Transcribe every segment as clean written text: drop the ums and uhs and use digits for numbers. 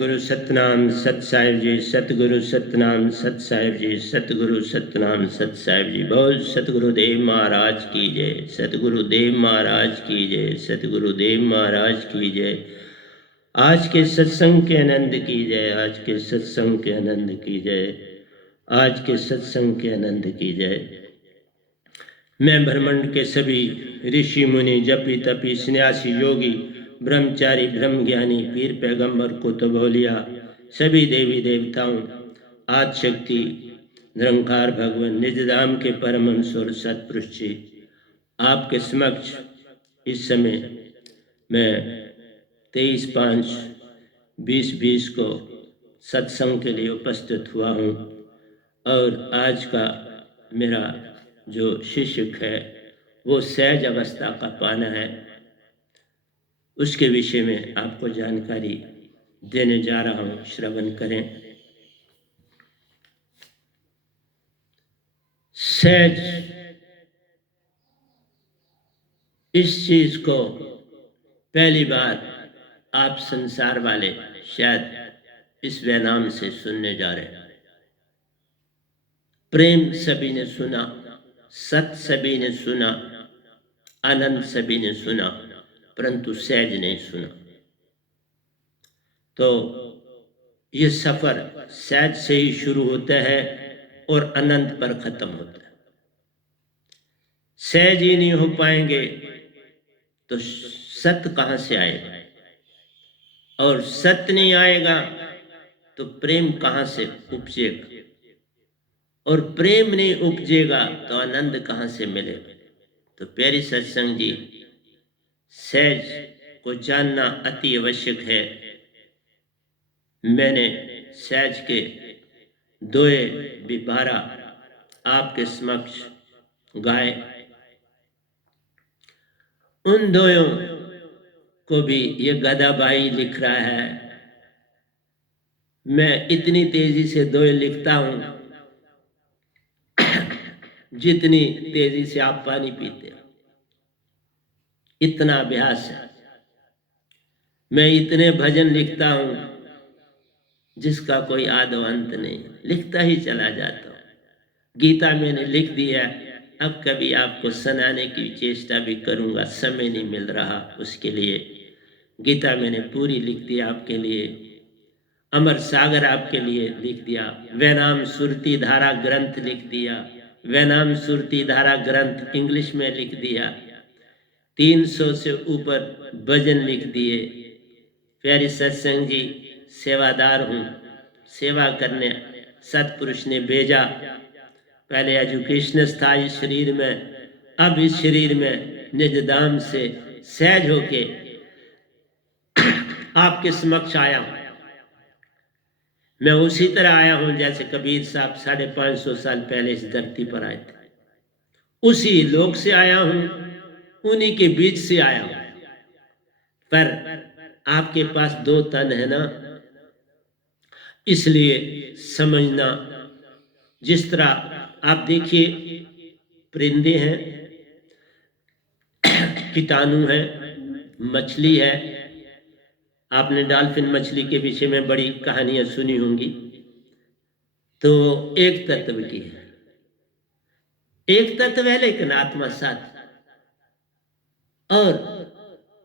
गुरु सतनाम सत साहिब जी, सतगुरु सतनाम सत साहिब जी, सतगुरु सतनाम सत साहिब जी। बहुत सतगुरुदेव महाराज की जय, सतगुरुदेव महाराज की जय, सतगुरुदेव महाराज की जय। आज के सत्संग के आनंद की जय, आज के सत्संग के आनंद की जय, आज के सत्संग के आनंद की जय। मैं ब्रह्मांड के सभी ऋषि मुनि, जपी तपी, सन्यासी, योगी, ब्रह्मचारी, ब्रह्मज्ञानी, पीर, पैगंबर, कुतुबौलिया, सभी देवी देवताओं, आदि शक्ति, निरंकार भगवान, निजधाम के परमहंस और सतपुरुष जी, आपके समक्ष इस समय मैं 23/5/2020 को सत्संग के लिए उपस्थित हुआ हूँ। और आज का मेरा जो शीर्षक है वो सहज अवस्था का पाना है। उसके विषय में आपको जानकारी देने जा रहा हूँ, श्रवण करें। सहज, इस चीज को पहली बार आप संसार वाले शायद इस नाम से सुनने जा रहे हैं। प्रेम सभी ने सुना, सत सभी ने सुना, आनंद सभी ने सुना, परंतु सहज नहीं सुना। तो ये सफर सहज से ही शुरू होता है और अनंत पर खत्म होता है। सहज ही नहीं हो पाएंगे तो सत्य कहां से आएगा, और सत्य नहीं आएगा तो प्रेम कहां से उपजेगा, और प्रेम नहीं उपजेगा तो आनंद कहां से मिलेगा। तो प्यारी सत्संग जी, सहज को जानना अति आवश्यक है। मैंने सहज के दोए विभारा आपके समक्ष गाए। उन दोयों को भी ये गदाबाई लिख रहा है। मैं इतनी तेजी से दोए लिखता हूं जितनी तेजी से आप पानी पीते हो, इतना अभ्यास है। मैं इतने भजन लिखता हूं जिसका कोई आद अंत नहीं, लिखता ही चला जाता हूं। गीता मैंने लिख दिया, अब कभी आपको सुनाने की चेष्टा भी करूंगा, समय नहीं मिल रहा उसके लिए। गीता मैंने पूरी लिख दी आपके लिए। अमर सागर आपके लिए लिख दिया। वैनाम सुरती धारा ग्रंथ लिख दिया। वैनाम सुरती धारा ग्रंथ इंग्लिश में लिख दिया। 300 से ऊपर भजन लिख दिए। प्यारी सत्संग जी, सेवादार हूँ, सेवा करने सतपुरुष ने भेजा। पहले एजुकेशनिस्ट था इस शरीर में, अब इस शरीर में निजधाम से सहज होके आपके समक्ष आया हूं। मैं उसी तरह आया हूं जैसे कबीर साहब 550 साल पहले इस धरती पर आए थे। उसी लोक से आया हूं, उन्हीं के बीच से आया हूं। पर आपके पास 2 तन है ना, इसलिए समझना। जिस तरह आप देखिए, परिंदे हैं, कीटाणु है, मछली है। आपने डॉल्फिन मछली के विषय में बड़ी कहानियां सुनी होंगी। तो एक तत्व की है, एक तत्व है लेकिन आत्मा साथ। और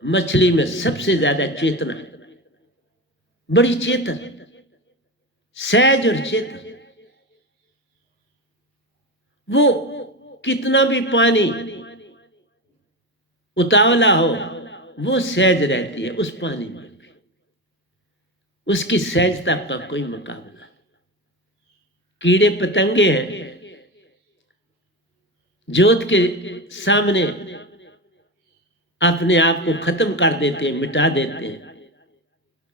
मछली में सबसे ज्यादा चेतना, बड़ी चेतन, सहज और चेतन। वो कितना भी पानी उतावला हो, वो सहज रहती है उस पानी में भी। उसकी सहजता का कोई मुकाबला। कीड़े पतंगे हैं, जोत के सामने अपने आप को खत्म कर देते हैं, मिटा देते हैं।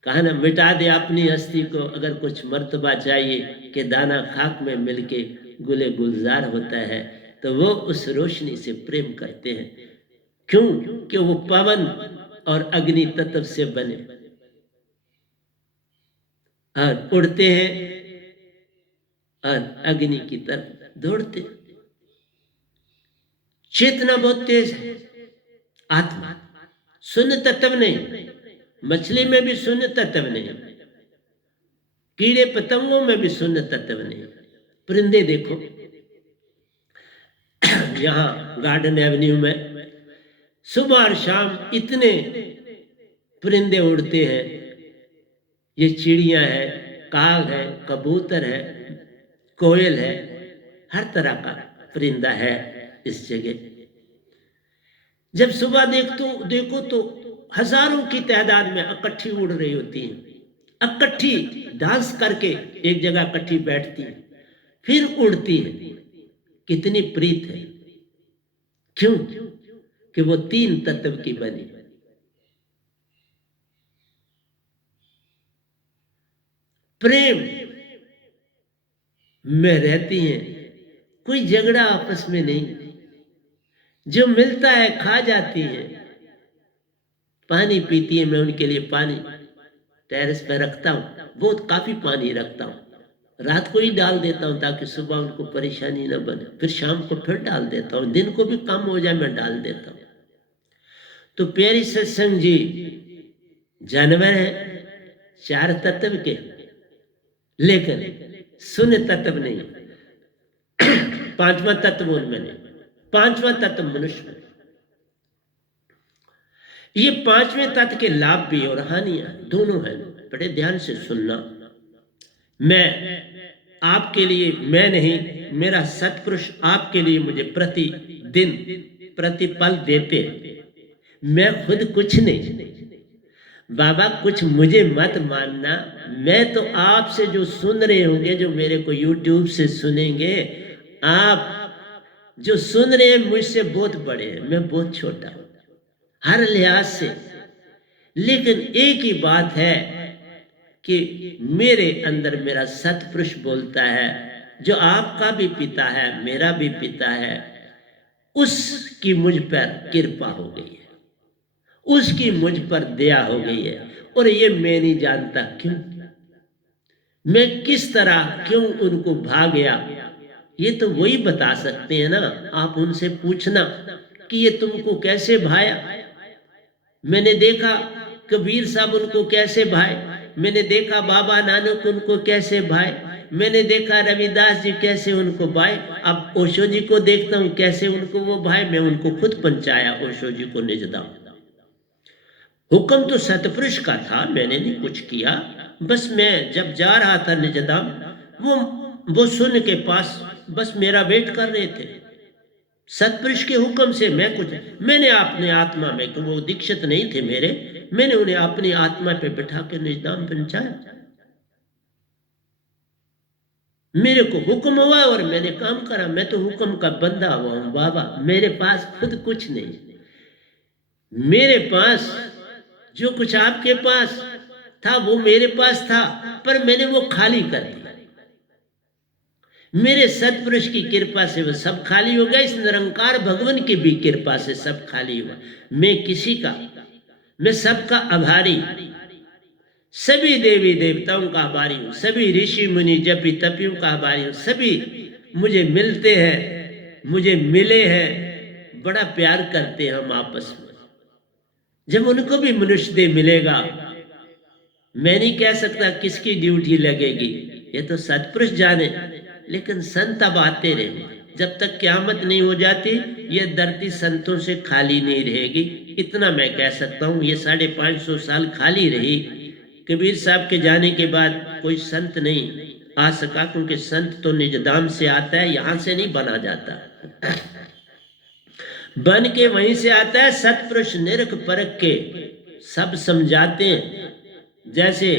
कहा ना, मिटा दे अपनी हस्ती को अगर कुछ मर्तबा चाहिए कि दाना खाक में मिलके गुले गुलजार होता है, तो वो उस रोशनी से प्रेम करते हैं। क्यों? कि वो पवन और अग्नि तत्व से बने और उड़ते हैं और अग्नि की तरफ दौड़ते हैं। चेतना बहुत तेज है। आत्मा शून्य तत्व नहीं, मछली में भी शून्य तत्व नहीं, कीड़े पतंगों में भी शून्य तत्व नहीं। परिंदे देखो, यहाँ गार्डन एवेन्यू में सुबह और शाम इतने परिंदे उड़ते हैं। ये चिड़िया है, काग है, कबूतर है, कोयल है, हर तरह का परिंदा है इस जगह। जब सुबह देखो तो हजारों की तादाद में इकट्ठी उड़ रही होती हैं, इकट्ठी डांस करके एक जगह इकट्ठी बैठती हैं, फिर उड़ती है। कितनी प्रीत है। क्यों? कि वो तीन तत्व की बनी। प्रेम में रहती हैं, कोई झगड़ा आपस में नहीं। जो मिलता है खा जाती है। पानी पीती है, मैं उनके लिए पानी टेरेस पे रखता हूँ, बहुत काफी पानी रखता हूँ। रात को ही डाल देता हूँ ताकि सुबह उनको परेशानी न बने। फिर शाम को फिर डाल देता हूँ, दिन को भी कम हो जाए मैं डाल देता हूँ। तो प्यारी सत्संग जी, जानवर है चार तत्व के, लेकिन शून्य तत्व नहीं। पांचवा तत्व उनमें नहीं। पांचवा तत्व मनुष्य में। ये पांचवें तत्व के लाभ भी और हानियां दोनों हैं। बड़े ध्यान से सुनना। मैं आपके लिए, मैं नहीं, मेरा सत्पुरुष आपके लिए मुझे प्रतिदिन प्रतिपल देते। मैं खुद कुछ नहीं। बाबा कुछ मुझे मत मानना। मैं तो आपसे जो सुन रहे होंगे, जो मेरे को YouTube से सुनेंगे, आप जो सुन रहे हैं मुझसे बहुत बड़े हैं, मैं बहुत छोटा हूं हर लिहाज से। लेकिन एक ही बात है कि मेरे अंदर मेरा सत्पुरुष बोलता है, जो आपका भी पिता है, मेरा भी पिता है, उसकी मुझ पर कृपा हो गई है, उसकी मुझ पर दया हो गई है। और ये मैं नहीं जानता क्यों, मैं किस तरह क्यों उनको भा गया, ये तो वही बता सकते हैं ना। आप उनसे पूछना कि ये तुमको कैसे भाया। मैंने देखा कबीर साहब उनको कैसे भाए, मैंने देखा बाबा नानक उनको कैसे भाए, मैंने देखा रविदास जी कैसे उनको भाए। अब ओशो जी को देखता हूँ कैसे उनको वो भाई। मैं उनको खुद पंचाया ओशो जी को निजदाम। हुक्म तो सतपुरुष का था, मैंने नहीं कुछ किया। बस मैं जब जा रहा था निजदाम, वो सुन के पास बस मेरा वेट कर रहे थे। सतपुरुष के हुक्म से मैंने अपने आत्मा में, वो दीक्षित नहीं थे मेरे, मैंने उन्हें अपनी आत्मा पे बिठा के निजदाम पहुंचाया। मेरे को हुक्म हुआ और मैंने काम करा। मैं तो हुक्म का बंदा हुआ हूं बाबा। मेरे पास खुद कुछ नहीं। मेरे पास जो कुछ आपके पास था वो मेरे पास था, पर मैंने वो खाली कर दिया। मेरे सतपुरुष की कृपा से वो सब खाली हो गया। इस निरंकार भगवान की भी कृपा से सब खाली हुआ। मैं सबका आभारी, सभी देवी देवताओं का आभारी हूँ, सभी ऋषि मुनि जपी तपियों का आभारी हूँ। सभी मुझे मिलते हैं, मुझे मिले हैं, बड़ा प्यार करते हैं हम आपस में। जब उनको भी मनुष्य देह मिलेगा, मैं नहीं कह सकता किसकी ड्यूटी लगेगी, ये तो सतपुरुष जाने। लेकिन संत अब आते रहेंगे जब तक क़यामत नहीं हो जाती। ये धरती संतों से खाली नहीं रहेगी, इतना मैं कह सकता हूँ। ये 550 साल खाली रही। कबीर साहब के जाने के बाद कोई संत नहीं आ सका, क्योंकि संत तो निजदाम से आता है, यहाँ से नहीं बना जाता। बन के वहीं से आता है। सतपुरुष निरख परख के सब समझाते हैं। जैसे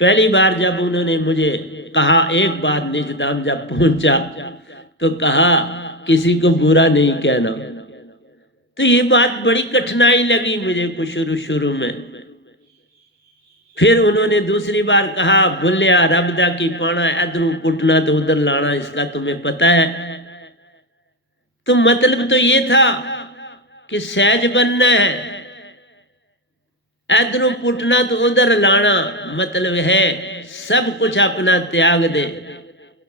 पहली बार जब उन्होंने मुझे कहा, एक बार निजदाम जब पहुंचा तो कहा किसी को बुरा नहीं कहना। तो ये बात बड़ी कठिनाई लगी मुझे को शुरू में। फिर उन्होंने दूसरी बार कहा, बुलिया रबदा की पाना, इधरों कुटना तो उधर लाना, इसका तुम्हें पता है। तो मतलब तो ये था कि सहज बनना है, इधरों पुटना तो उधर लाना। मतलब है सब कुछ अपना त्याग दे।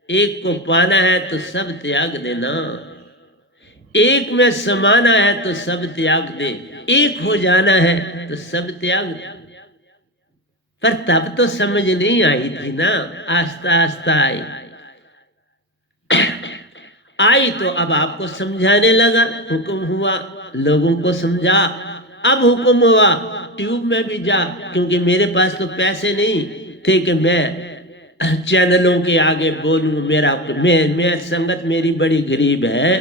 एक को पाना है तो सब त्याग देना, एक में समाना है तो सब त्याग दे, एक हो जाना है तो सब त्याग दे। पर तब तो समझ नहीं आई थी ना, आस्ता आस्ता आई। आई तो अब आपको समझाने लगा, हुक्म हुआ, लोगों को समझा। अब हुक्म हुआ ट्यूब में भी जा, क्योंकि मेरे पास तो पैसे नहीं थे कि मैं चैनलों के आगे बोलूं। मैं संगत मेरी बड़ी गरीब है,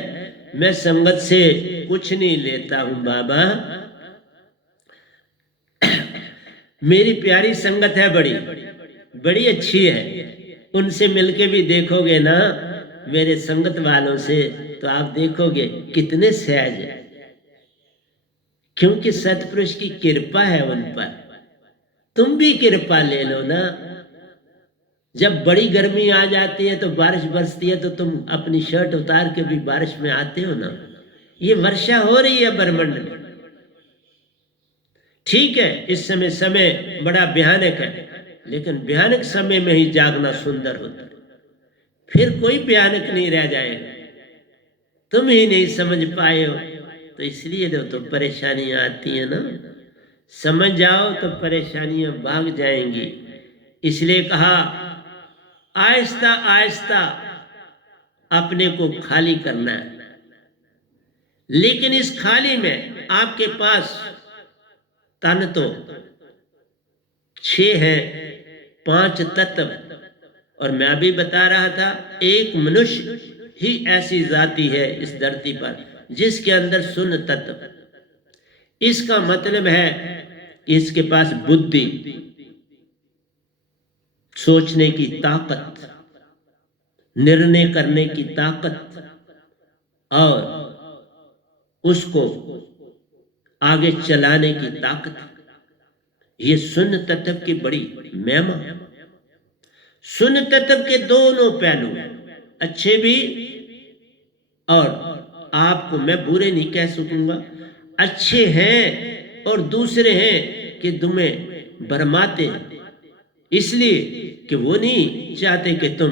मैं संगत से कुछ नहीं लेता हूं बाबा। मेरी प्यारी संगत है, बड़ी बड़ी अच्छी है। उनसे मिलके भी देखोगे ना, मेरे संगत वालों से, तो आप देखोगे कितने सहज है, क्योंकि सतपुरुष की कृपा है उन पर। तुम भी कृपा ले लो ना। जब बड़ी गर्मी आ जाती है तो बारिश बरसती है, तो तुम अपनी शर्ट उतार के भी बारिश में आते हो ना। ये वर्षा हो रही है ब्रह्मांड में। ठीक है, इस समय बड़ा भयानक है, लेकिन भयानक समय में ही जागना सुंदर होता है। फिर कोई भयानक नहीं रह जाएगा। तुम ही नहीं समझ पाए हो, तो इसलिए तो परेशानियां आती हैं ना। समझ जाओ तो परेशानियां भाग जाएंगी। इसलिए कहा आहिस्ता आहिस्ता अपने को खाली करना है। लेकिन इस खाली में आपके पास तन तो 6 है, 5 तत्व। और मैं अभी बता रहा था, एक मनुष्य ही ऐसी जाति है इस धरती पर जिसके अंदर शून्य तत्व। इसका मतलब है इसके पास बुद्धि, सोचने की ताकत, निर्णय करने की ताकत, और उसको आगे चलाने की ताकत। ये शून्य तत्व की बड़ी महिमा। शून्य तत्व के दोनों पहलू, अच्छे भी, और आपको मैं बुरे नहीं कह सकूंगा, अच्छे हैं और दूसरे हैं कि तुम्हें भरमाते हैं, इसलिए कि वो नहीं चाहते कि तुम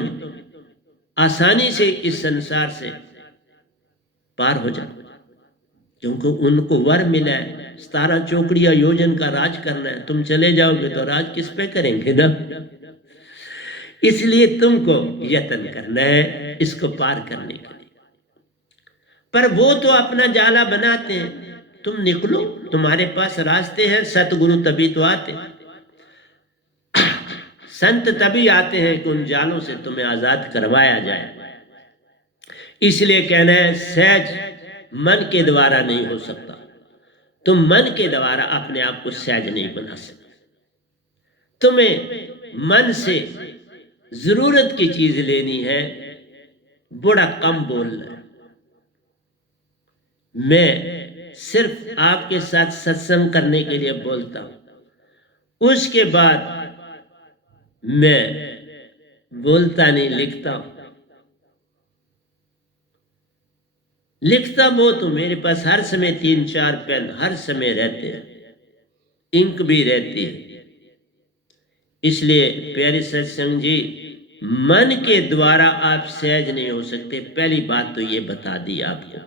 आसानी से इस संसार से पार हो जाओ। क्योंकि उनको वर मिला है 17 चौकड़िया योजन का राज करना है। तुम चले जाओगे तो राज किस पे करेंगे ना। इसलिए तुमको यत्न करना है इसको पार करने के लिए। पर वो तो अपना जाला बनाते हैं, तुम निकलो, तुम्हारे पास रास्ते हैं। सतगुरु तभी तो आते, संत तभी आते हैं कि उन जालों से तुम्हें आजाद करवाया जाए। इसलिए कहना है सहज मन के द्वारा नहीं हो सकता। तुम मन के द्वारा अपने आप को सहज नहीं बना सकते। तुम्हें मन से जरूरत की चीज लेनी है, बड़ा कम बोलना है। मैं सिर्फ आपके साथ सत्संग करने के लिए बोलता हूं, उसके बाद मैं बोलता नहीं, लिखता हूं। लिखता वो तो मेरे पास हर समय 3-4 पेन हर समय रहते हैं, इंक भी रहती है। इसलिए प्यारे सत्संग जी, मन के द्वारा आप सहज नहीं हो सकते। पहली बात तो ये बता दी आपको।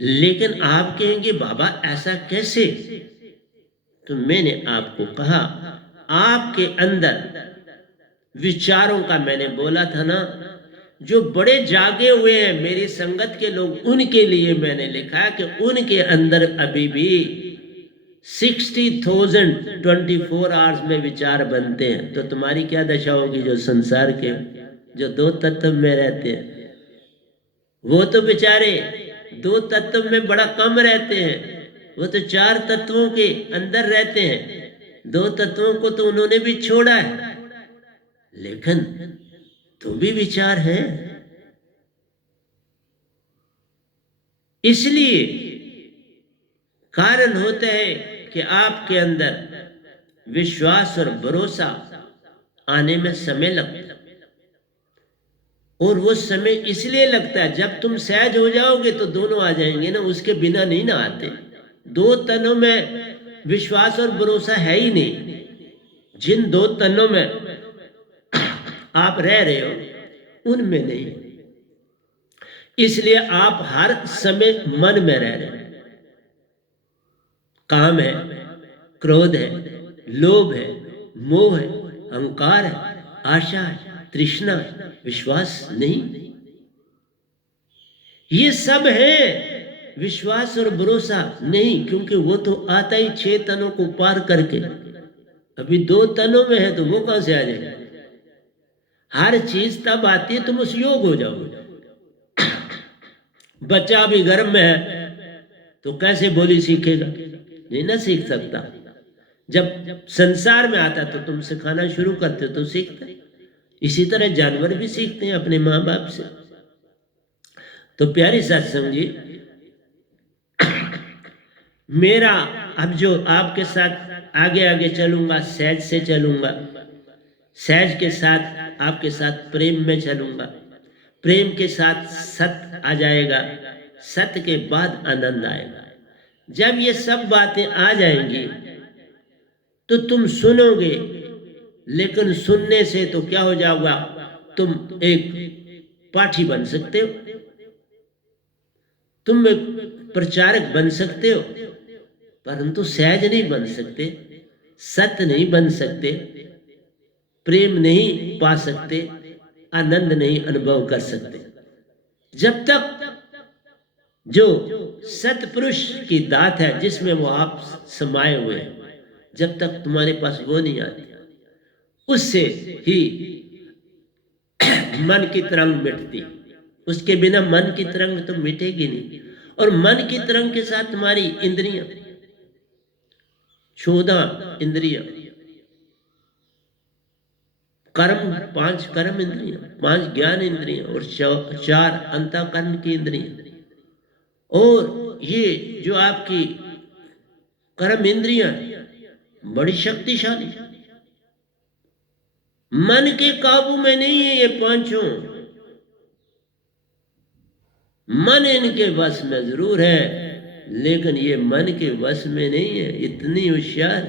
लेकिन आप कहेंगे बाबा ऐसा कैसे? तो मैंने आपको कहा, आपके अंदर विचारों का, मैंने बोला था ना, जो बड़े जागे हुए हैं मेरी संगत के लोग, उनके लिए मैंने लिखा कि उनके अंदर अभी भी 60,000 24 आवर्स में विचार बनते हैं। तो तुम्हारी क्या दशा होगी जो संसार के जो 2 तत्व में रहते हैं? वो तो बेचारे 2 तत्व में बड़ा कम रहते हैं, वो तो 4 तत्वों के अंदर रहते हैं। 2 तत्वों को तो उन्होंने भी छोड़ा है, लेकिन तो भी विचार है। इसलिए कारण होता है कि आपके अंदर विश्वास और भरोसा आने में समय लगता है। और वो समय इसलिए लगता है, जब तुम सहज हो जाओगे तो दोनों आ जाएंगे ना, उसके बिना नहीं ना आते। 2 तनों में विश्वास और भरोसा है ही नहीं। जिन 2 तनों में आप रह रहे हो उनमें नहीं। इसलिए आप हर समय मन में रह रहे हैं। काम है, क्रोध है, लोभ है, मोह है, अहंकार है, आशा है, तृष्णा है, विश्वास नहीं। ये सब है, विश्वास और भरोसा नहीं, क्योंकि वो तो आता ही 6 तनों को पार करके। अभी 2 तनों में है तो वो कहां से आ जाएगा? हर चीज तब आती है तुम उस योग हो जाओगे। बच्चा अभी गर्भ में है तो कैसे बोली सीखेगा? नहीं ना सीख सकता। जब संसार में आता तो तुम सिखाना शुरू करते हो तो सीखते। इसी तरह जानवर भी सीखते हैं अपने माँ बाप से। तो प्यारी सत्संग जी, मेरा अब जो आपके साथ आगे आगे चलूंगा, सहज से चलूंगा, सहज के साथ आपके साथ प्रेम में चलूंगा, प्रेम के साथ सत्य आ जाएगा, सत्य के बाद आनंद आएगा। जब ये सब बातें आ जाएंगी तो तुम सुनोगे, लेकिन सुनने से तो क्या हो जाएगा? तुम एक पाठी बन सकते हो, तुम एक प्रचारक बन सकते हो, परंतु सहज नहीं बन सकते, सत्य नहीं बन सकते, प्रेम नहीं पा सकते, आनंद नहीं अनुभव कर सकते। जब तक जो सतपुरुष की दात है जिसमें वो आप समाये हुए हैं, जब तक तुम्हारे पास वो नहीं आती, उससे ही मन की तरंग मिटती। उसके बिना मन की तरंग तो मिटेगी नहीं। और मन की तरंग के साथ तुम्हारी इंद्रियां, 14 इंद्रियां, कर्म, 5 कर्म इंद्रियां, 5 ज्ञान इंद्रियां और 4 अंतःकरण की इंद्रियां। और ये जो आपकी कर्म इंद्रियां बड़ी शक्तिशाली, मन के काबू में नहीं है ये 5। मन इनके वश में जरूर है, लेकिन ये मन के वश में नहीं है। इतनी होशियार,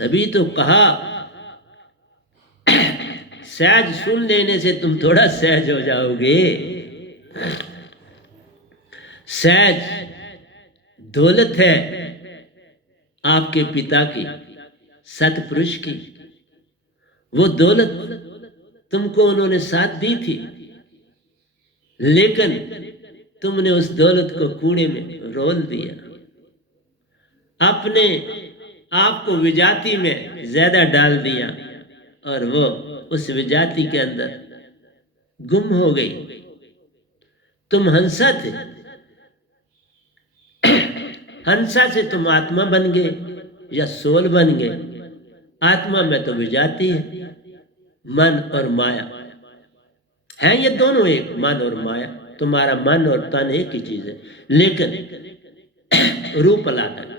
तभी तो कहा सहज सुन लेने से तुम थोड़ा सहज हो जाओगे। सहज दौलत है आपके पिता की, सतपुरुष की। वो दौलत तुमको उन्होंने साथ दी थी, लेकिन तुमने उस दौलत को कूड़े में रोल दिया, अपने आप को विजाति में ज्यादा डाल दिया, और वो उस विजाति के अंदर गुम हो गई। तुम हंसा थे, हंसा से तुम आत्मा बन गए या सोल बन गए। आत्मा में तो विजाति है, मन और माया है, ये दोनों एक, मन और माया। तुम्हारा मन और तन एक ही चीज है, लेकिन रूप अलग है।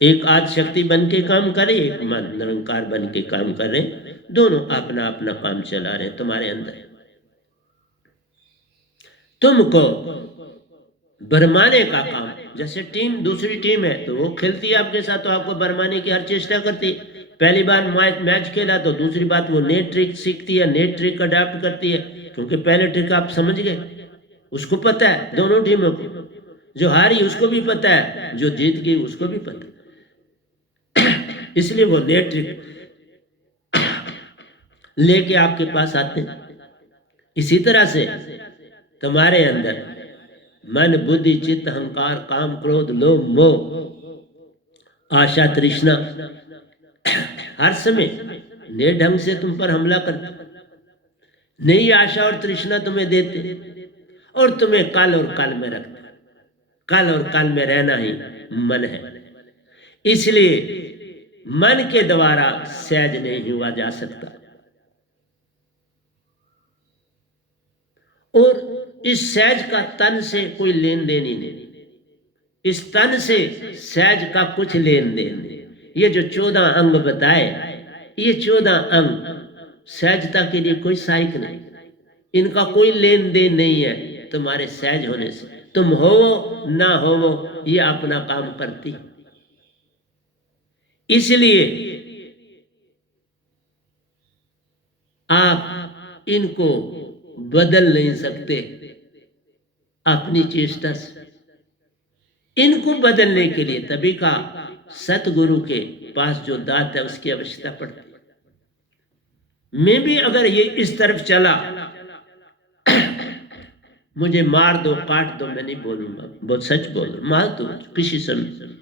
एक आद शक्ति बन के काम करे, एक मन निरंकार बन के काम करे। दोनों अपना अपना काम चला रहे तुम्हारे अंदर। तुमको भरमाने का काम, जैसे टीम, दूसरी टीम है तो वो खेलती है आपके साथ, तो आपको भरमाने की हर चेष्टा करती है। पहली बार मैच खेला तो दूसरी बात वो नई ट्रिक सीखती है, नई ट्रिक अडाप्ट करती है, क्योंकि पहले ट्रिक आप समझ गए। उसको पता है, दोनों टीमों को, जो हारी उसको भी पता है, जो जीत गई उसको भी पता है। इसलिए वो नई ट्रिक लेके आपके पास आते हैं। इसी तरह से तुम्हारे अंदर मन, बुद्धि, चित्त, अहंकार, काम, क्रोध, लोभ, मोह, आशा, तृष्णा हर समय नए ढंग से तुम पर हमला करते, नई आशा और तृष्णा तुम्हें देते और तुम्हें काल और काल में रखते। काल और काल में रहना ही मन है। इसलिए मन के द्वारा सहज नहीं हुआ जा सकता। और इस सहज का तन से कोई लेन देन ही नहीं, इस तन से सहज का कुछ लेन देन नहीं। ये जो 14 अंग बताए, ये 14 अंग सहजता के लिए कोई सहायक नहीं, इनका कोई लेन देन नहीं है तुम्हारे सहज होने से। तुम हो ना हो ये अपना काम करती। इसलिए आप इनको बदल नहीं सकते अपनी चेष्टा से। इनको बदलने के लिए तभी का सतगुरु के पास जो दात है उसकी आवश्यकता पड़ती है। मैं भी अगर ये इस तरफ चला, मुझे मार दो, काट दो, मैं नहीं बोलूंगा, बहुत सच बोल, मार दो किसी समय।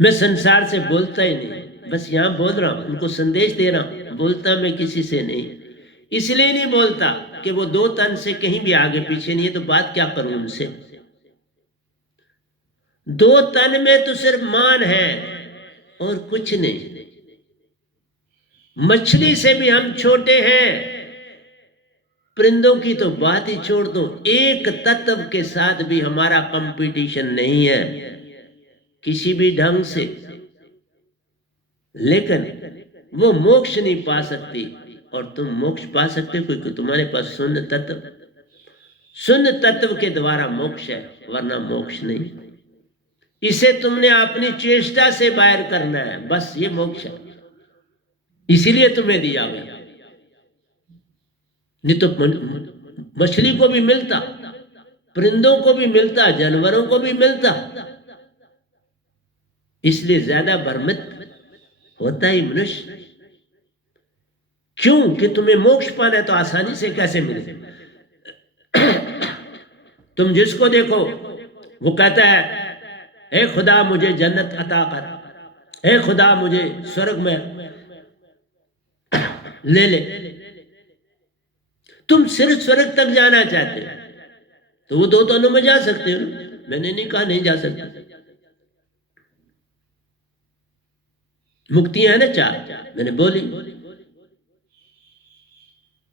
मैं संसार से बोलता ही नहीं, बस यहाँ बोल रहा हूं, उनको संदेश दे रहा हूं, बोलता मैं किसी से नहीं। इसलिए नहीं बोलता कि वो दो तन से कहीं भी आगे पीछे नहीं है, तो बात क्या करूं उनसे। दो तन में तो सिर्फ मान है और कुछ नहीं। मछली से भी हम छोटे हैं, परिंदों की तो बात ही छोड़ दो। एक तत्व के साथ भी हमारा कंपटीशन नहीं है किसी भी ढंग से, लेकिन वो मोक्ष नहीं पा सकती और तुम मोक्ष पा सकते हो, क्योंकि तुम्हारे पास शून्य तत्व के द्वारा मोक्ष है, वरना मोक्ष नहीं। इसे तुमने अपनी चेष्टा से बाहर करना है, बस ये मोक्ष है, इसीलिए तुम्हें दिया गया। नहीं तो मछली को भी मिलता, परिंदों को भी मिलता, जानवरों को भी मिलता। इसलिए ज्यादा भ्रमित होता ही मनुष्य। क्यों? कि तुम्हें मोक्ष पाना है तो आसानी से कैसे मिले। तुम जिसको देखो वो कहता है, हे खुदा मुझे जन्नत अता कर, हे खुदा मुझे स्वर्ग में ले ले। तुम सिर्फ स्वर्ग तक जाना चाहते हो तो वो दो तनों में जा सकते हो। मैंने नहीं कहा नहीं जा सकते। मुक्तियां है ना चार, मैंने बोली।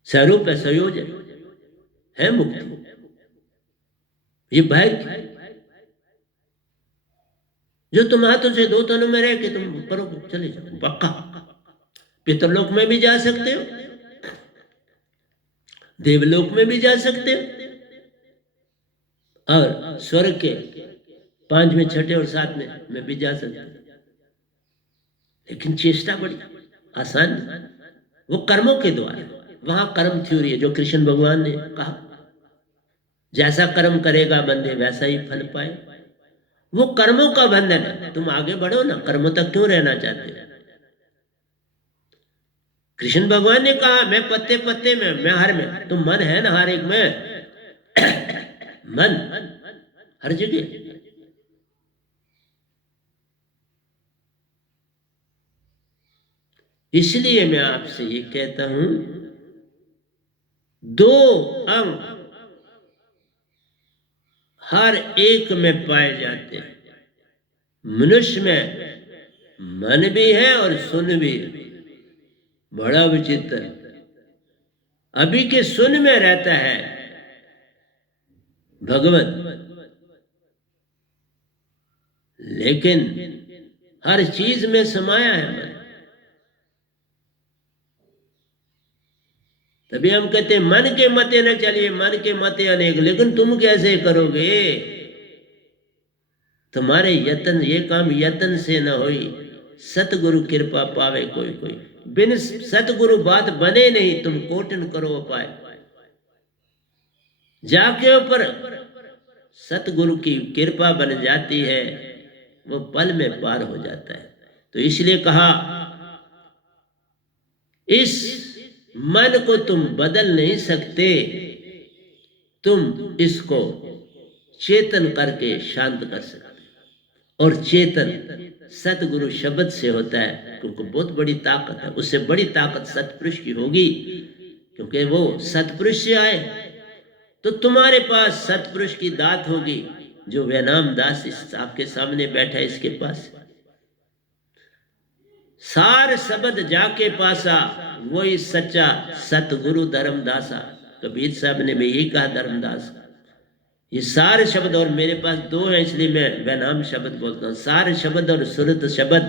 स्वरूप है, संयोजन है मुक्ति। ये भाग्य जो तुम हाथों से दो तनों में रह के तुम करोगे, चले जाओ पक्का। पितरलोक में भी जा सकते हो, देवलोक में भी जा सकते हो, और स्वर्ग के 5वें, 6ठे और 7वें में भी जा सकते हो। लेकिन चेष्टा बड़ी आसान, वो कर्मों के द्वारा। वहां कर्म थ्योरी है जो कृष्ण भगवान ने कहा, जैसा कर्म करेगा बंदे वैसा ही फल पाए। वो कर्मों का बंधन है। तुम आगे बढ़ो ना, कर्मों तक क्यों रहना चाहते हो। कृष्ण भगवान ने कहा मैं पत्ते पत्ते में, मैं हर में। तुम मन है ना हर एक में, मन हर जगह। इसलिए मैं आपसे ये कहता हूं, दो अंग हर एक में पाए जाते हैं। मनुष्य में मन भी है और सुन भी है। बड़ा विचित्र। अभी के सुन में रहता है भगवत, लेकिन हर चीज में समाया है मन। तभी हम कहते हैं मन के मते न चलिए, मन के मते अनेक। लेकिन तुम कैसे करोगे? तुम्हारे यत्न, ये काम यत्न से न होई, सतगुरु कृपा पावे कोई कोई। बिन सतगुरु बात बने नहीं, तुम कोटन करो उपाय। जाके ऊपर सतगुरु की कृपा बन जाती है, वो पल में पार हो जाता है। तो इसलिए कहा, इस मन को तुम बदल नहीं सकते, तुम इसको चेतन करके शांत कर सकते। और चेतन सतगुरु शब्द से होता है, क्योंकि बहुत बड़ी ताकत है। उससे बड़ी ताकत सतपुरुष की होगी, क्योंकि वो सतपुरुष से आए। तो तुम्हारे पास सतपुरुष की दात होगी, जो वैनाम दास इस आपके सामने बैठा है, इसके पास। सार शब्द जाके पासा, वही सच्चा सतगुरु धर्मदासा। कबीर साहब ने भी यही कहा, धर्मदास। ये सारे शब्द, और मेरे पास दो हैं इसलिए मैं वैनाम शब्द बोलता हूं। सारे शब्द और सुरत शब्द,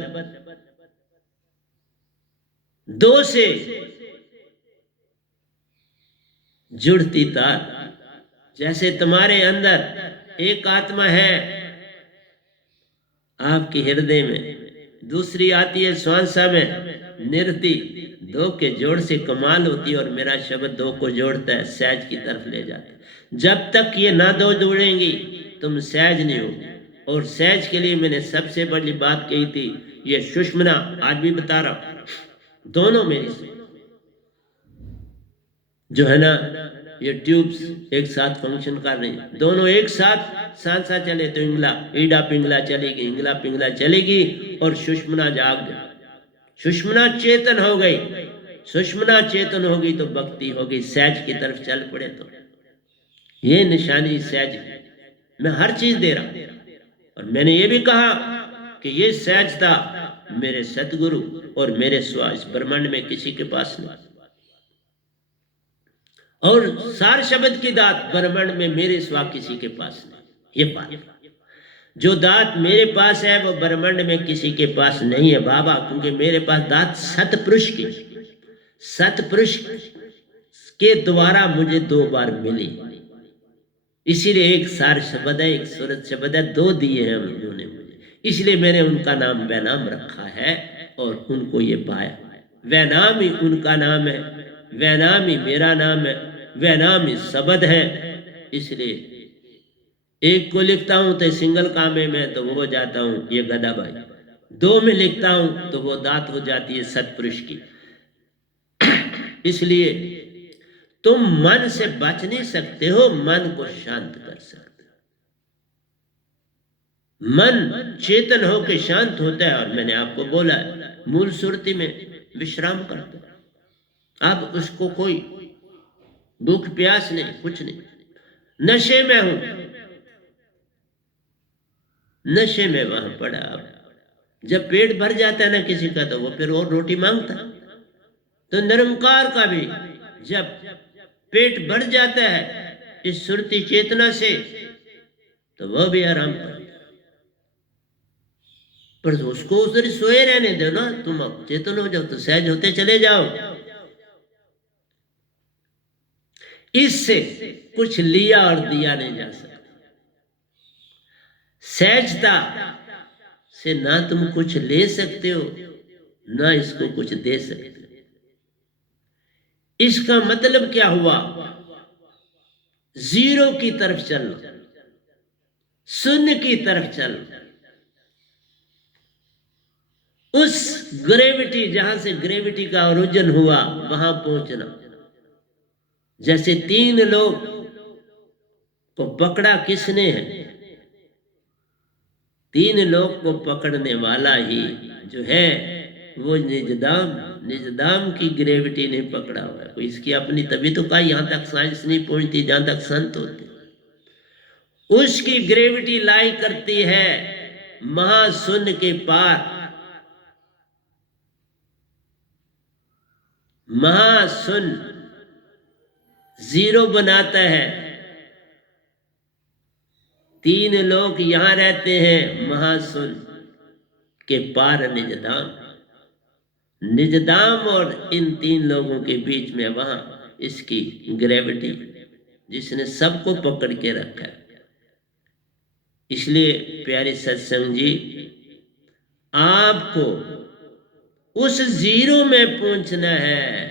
दो से जुड़ती तार। जैसे तुम्हारे अंदर एक आत्मा है आपके हृदय में, दूसरी आती है श्वासा में निरती। दो के जोड़ से कमाल होती है, और मेरा शब्द दो को जोड़ता है, सहज की तरफ ले जाता है। जब तक ये ना दो जुड़ेंगी तुम सहज नहीं हो। और सहज के लिए मैंने सबसे बड़ी बात कही थी, ये सुषमना आज भी बता रहा हूं, दोनों मेरी जो है ना ये ट्यूब्स एक साथ फंक्शन कर रही हैं, दोनों एक साथ सांसा चले तो इंगला ईडा पिंगला चलेगी, इंगला पिंगला चलेगी और सुषमना जाग गई, सुषमना चेतन हो गई। सुषमना चेतन होगी तो भक्ति होगी, सहज की तरफ चल पड़े तो ये निशानी सहज। मैं हर चीज दे रहा हूं और मैंने ये भी कहा कि ये सहजता मेरे सतगुरु और मेरे स्वास ब्रह्मांड में किसी के पास नहीं, और सार शब्द की दात ब्रह्मांड में मेरे स्वा किसी के पास नहीं। ये बात जो दात मेरे पास है वो ब्रह्मांड में किसी के पास नहीं है बाबा, क्योंकि मेरे पास दात सतपुरुष की, सतपुरुष के द्वारा मुझे 2 बार मिली। इसीलिए एक सार शब्द है, एक सूरत शब्द है, 2 दिए हैं उन्होंने मुझे, इसलिए मैंने उनका नाम वैनाम रखा है और उनको ये पाया। वैनाम ही उनका नाम है, वैनाम ही मेरा नाम है, वैनाम ही शब्द है। इसलिए एक को लिखता हूं तो सिंगल कामे में तो वो हो जाता हूं ये गदा भाई, 2 में लिखता हूं तो वो दात हो जाती है सतपुरुष की। इसलिए तुम मन से बच नहीं सकते हो, मन को शांत कर सकते हो। मन चेतन होकर शांत होता है और मैंने आपको बोला है मूल सुरति में विश्राम करता है। अब उसको कोई भूख प्यास नहीं, कुछ नहीं, नशे में हूं, नशे में वहां पड़ा। अब जब पेट भर जाता है ना किसी का तो वो फिर और रोटी मांगता है, तो निरंकार का भी जब पेट भर जाता है इस सुरती चेतना से तो वह भी आराम करता है। पर उसको उधर सोए रहने दो ना, तुम अब चेतन हो जाओ तो सहज होते चले जाओ। इससे कुछ लिया और दिया नहीं जा सकता। सहजता से ना तुम कुछ ले सकते हो ना इसको कुछ दे सकते हो। इसका मतलब क्या हुआ? जीरो की तरफ चलना, शून्य की तरफ चलना, उस ग्रेविटी जहां से ग्रेविटी का ओरिजिन हुआ वहां पहुंचना। जैसे 3 लोग को पकड़ा किसने है? 3 लोग को पकड़ने वाला ही जो है वो निजदाम, निजदाम की ग्रेविटी ने पकड़ा हुआ है। इसकी अपनी, तभी तो कहा यहां तक साइंस नहीं पहुंचती जहां तक संत होते। उसकी ग्रेविटी लाई करती है महाशून्य के पार। महाशून्य जीरो बनाता है। 3 लोग यहां रहते हैं महाशून्य के पार निजदाम। निजदाम और इन 3 लोगों के बीच में वहां इसकी ग्रेविटी जिसने सबको पकड़ के रखा है। इसलिए प्यारे सत्संग जी, आपको उस जीरो में पहुंचना है।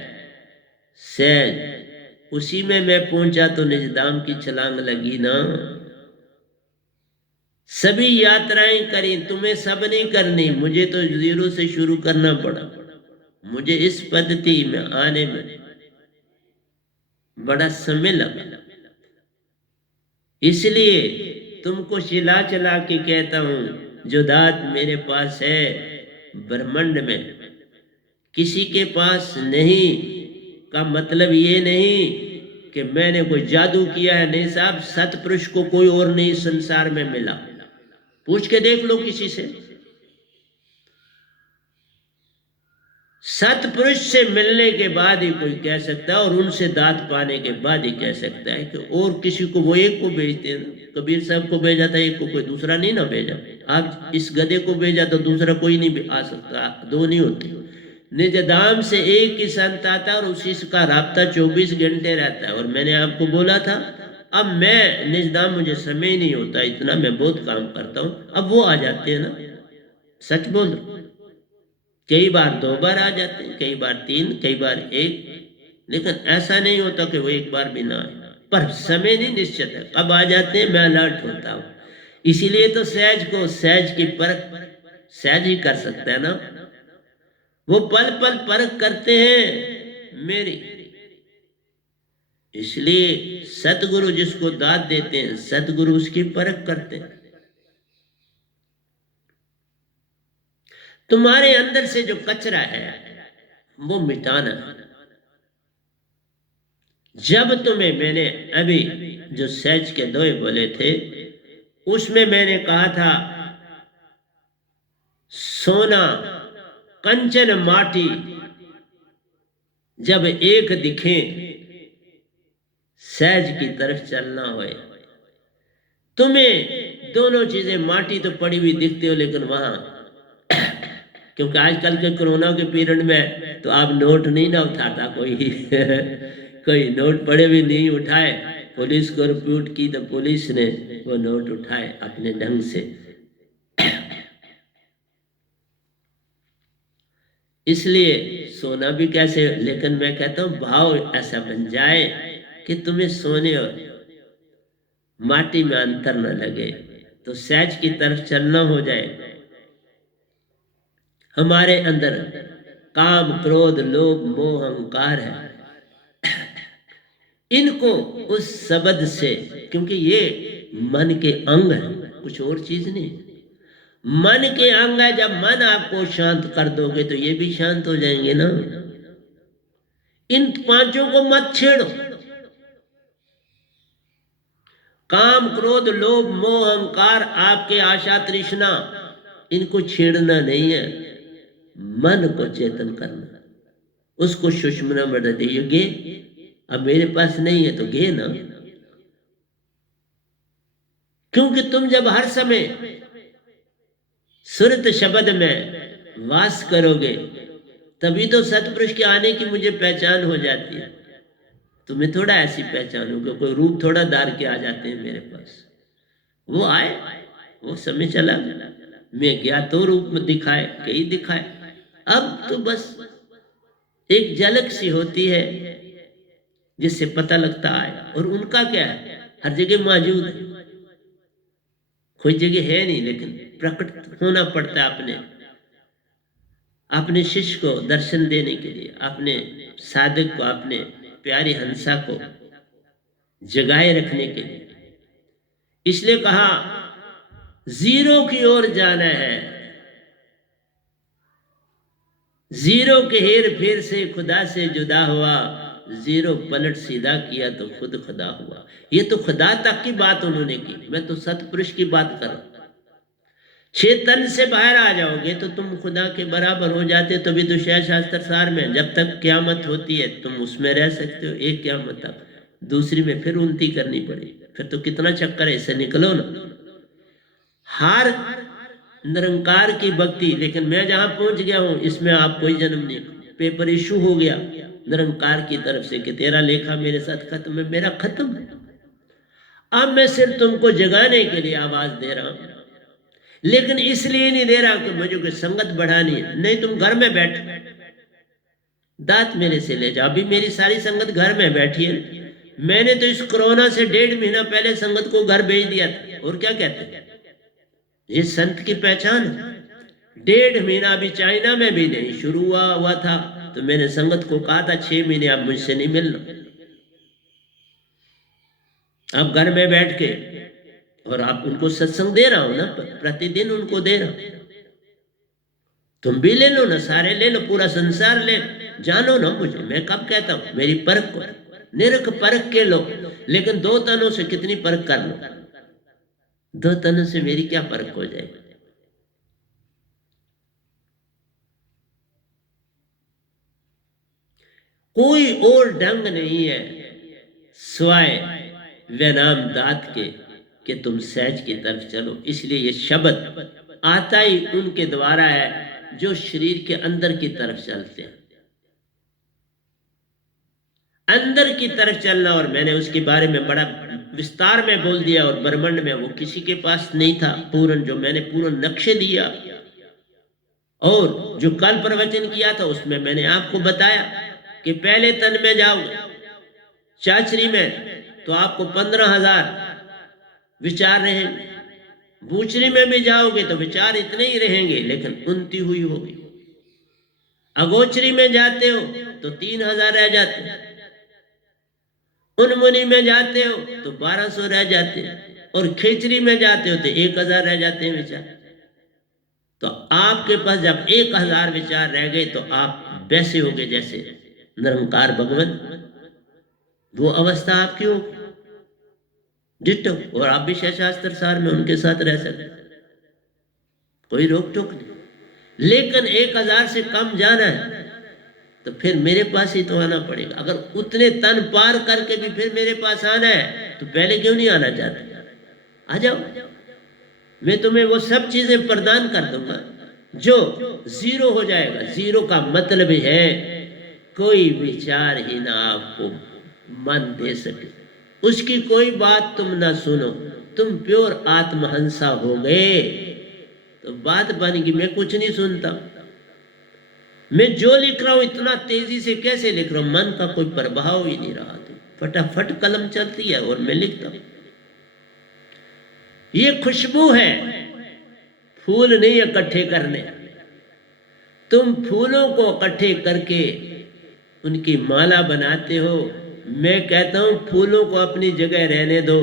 सहज उसी में मैं पहुंचा तो निजदाम की छलांग लगी ना। सभी यात्राएं करी, तुम्हें सब नहीं करनी, मुझे तो जीरो से शुरू करना पड़ा। मुझे इस पद्धति में आने में बड़ा समय लगा। इसलिए तुमको चिल्ला चला के कहता हूं, जो दात मेरे पास है ब्रह्मांड में किसी के पास नहीं, का मतलब ये नहीं कि मैंने कोई जादू किया है। नहीं साहब, सतपुरुष को कोई और नहीं संसार में मिला। पूछ के देख लो किसी से। सतपुरुष से मिलने के बाद ही कोई कह सकता है, और उनसे दात पाने के बाद ही कह सकता है कि और किसी को, वो एक को भेजते हैं। कबीर साहब को भेजा था, एक को, कोई दूसरा नहीं ना भेजा। आप इस गधे को भेजा तो दूसरा कोई नहीं आ सकता, 2 नहीं होते। निजदाम से एक ही संत आता और उसी का राब्ता 24 घंटे रहता है। और मैंने आपको बोला था, अब मैं निजदाम, मुझे समय नहीं होता इतना, मैं बहुत काम करता हूँ। अब वो आ जाते हैं ना, सच बोल रहा हूं। कई बार 2 बार आ जाते हैं, कई बार 3, कई बार 1, लेकिन ऐसा नहीं होता कि वो एक बार भी ना आए। पर समय नहीं निश्चित है, कब आ जाते हैं मैं अलर्ट होता हूँ। इसीलिए तो सहज को सहज की परख सहज ही कर सकता है ना। वो पल पल परख करते हैं मेरी। इसलिए सतगुरु जिसको दाद देते हैं, सतगुरु उसकी परख करते हैं। तुम्हारे अंदर से जो कचरा है वो मिटाना। जब तुम्हें मैंने अभी जो सहज के दोहे बोले थे उसमें मैंने कहा था सोना कंचन माटी जब एक दिखे, सहज की तरफ चलना होए। तुम्हें दोनों चीजें माटी तो पड़ी हुई दिखती हो, लेकिन वहां क्योंकि आजकल के कोरोना के पीरियड में तो आप नोट नहीं ना उठाता कोई कोई नोट पड़े भी नहीं उठाए। पुलिस को रिपोर्ट की तो पुलिस ने वो नोट उठाए अपने ढंग से। इसलिए सोना भी कैसे, लेकिन मैं कहता हूं भाव ऐसा बन जाए कि तुम्हें सोने और माटी में अंतर न लगे, तो सहज की तरफ चलना हो जाए। हमारे अंदर काम क्रोध लोभ मोह अहंकार है, इनको उस शब्द से, क्योंकि ये मन के अंग है, कुछ और चीज नहीं। मन के अंग है, जब मन आपको शांत कर दोगे तो ये भी शांत हो जाएंगे ना। इन पांचों को मत छेड़ो। काम क्रोध लोभ मोह अहंकार, आपके आशा तृष्णा, इनको छेड़ना नहीं है। मन को चेतन करना, उसको सुषुम्ना में रखिए। गे अब मेरे पास नहीं है तो गे ना, क्योंकि तुम जब हर समय सुरत शब्द में वास करोगे तभी तो सतपुरुष के आने की मुझे पहचान हो जाती है। तुम्हें थोड़ा ऐसी पहचान होगी, कोई रूप थोड़ा धार के आ जाते हैं मेरे पास। वो आए, वो समय चला, मैं गया तो रूप में दिखाए, कई दिखाए। अब तो बस एक झलक सी होती है जिससे पता लगता है। और उनका क्या है, हर जगह मौजूद है, कोई जगह है नहीं, लेकिन प्रकट होना पड़ता है अपने शिष्य को दर्शन देने के लिए, अपने साधक को, अपने प्यारी हंसा को जगाए रखने के लिए। इसलिए कहा जीरो की ओर जाना है। जीरो के हेर फेर से खुदा से जुदा हुआ, जीरो पलट सीधा किया तो खुद खुदा हुआ। ये तो खुदा तक की बात उन्होंने की, मैं तो सतपुरुष की बात कर रहा हूं। चेतन से बाहर आ जाओगे तो तुम खुदा के बराबर हो जाते। तभी तो शास्त्र सार में जब तक क्यामत होती है तुम उसमें रह सकते हो, एक क्यामत तक, दूसरी में फिर उन्नति करनी पड़ेगी। फिर तो कितना चक्कर है, इससे निकलो ना। हार निरंकार की भक्ति, लेकिन मैं जहां पहुंच गया हूं इसमें आप कोई जन्म नहीं। पेपर इशू हो गया निरंकार की तरफ से कि तेरा लेखा मेरे साथ खत्म है, मेरा खत्म है। अब मैं सिर्फ तुमको जगाने के लिए आवाज दे रहा हूं, लेकिन इसलिए नहीं दे रहा कि मुझे कोई संगत बढ़ानी है। नहीं, तुम घर में बैठ, दांत मेरे से ले जाओ। अभी मेरी सारी संगत घर में बैठी है। मैंने तो इस कोरोना से 1.5 महीना पहले संगत को घर भेज दिया था। और क्या कहते हैं, ये संत की पहचान। 1.5 महीना अभी चाइना में भी नहीं शुरू हुआ था तो मैंने संगत को कहा था 6 महीने आप मुझसे नहीं मिलना। अब घर में बैठ के, और आप उनको सत्संग दे रहा हूं ना, प्रतिदिन उनको दे रहा हूं। तुम भी ले लो ना, सारे ले लो, पूरा संसार ले, जानो ना मुझे। मैं कब कहता हूं मेरी परख को, निरख परख के लो। लेकिन 2 तनों से कितनी परख कर लो, 2 तनों से मेरी क्या परख हो जाएगी। कोई और ढंग नहीं है स्वाय वे नाम दात के कि तुम सहज की तरफ चलो। इसलिए ये शब्द आता ही उनके द्वारा है जो शरीर के अंदर की तरफ चलते हैं, अंदर की तरफ चलना। और मैंने उसके बारे में बड़ा विस्तार में बोल दिया, और ब्रह्मांड में वो किसी के पास नहीं था पूर्ण, जो मैंने पूर्ण नक्शे दिया। और जो कल प्रवचन किया था उसमें मैंने आपको बताया कि पहले तन में जाओगे चाचरी में तो आपको 15,000 विचार रहेंगे। बूचरी में भी जाओगे तो विचार इतने ही रहेंगे, लेकिन उन्नति हुई होगी। अगोचरी में जाते हो तो 3000 रह जाते हैं, उन्मुनि में जाते हो तो 1200 रह जाते हैं, और खेचरी में जाते हो तो 1000 रह जाते हैं विचार। तो आपके पास जब 1000 विचार रह गए तो आप वैसे हो गए जैसे निरंकार भगवान, वो अवस्था आपकी होगी डिट्टो, और आप भी शास्त्र सार में उनके साथ रह सकते, कोई रोक टोक नहीं। लेकिन 1000 से कम जाना है तो फिर मेरे पास ही तो आना पड़ेगा। अगर उतने तन पार करके भी फिर मेरे पास आना है तो पहले क्यों नहीं आना चाहते? आ जाओ, मैं तुम्हें वो सब चीजें प्रदान कर दूंगा जो जीरो हो जाएगा। जीरो का मतलब है कोई विचार ही ना आपको मन दे सके, उसकी कोई बात तुम ना सुनो, तुम प्योर आत्महंसा हो गए तो बात बन गई। मैं कुछ नहीं सुनता, मैं जो लिख रहा हूं इतना तेजी से कैसे लिख रहा हूं, मन का कोई प्रभाव ही नहीं रहा, तो फटाफट कलम चलती है और मैं लिखता हूं। ये खुशबू है, फूल नहीं इकट्ठे करने। तुम फूलों को इकट्ठे करके उनकी माला बनाते हो, मैं कहता हूं फूलों को अपनी जगह रहने दो,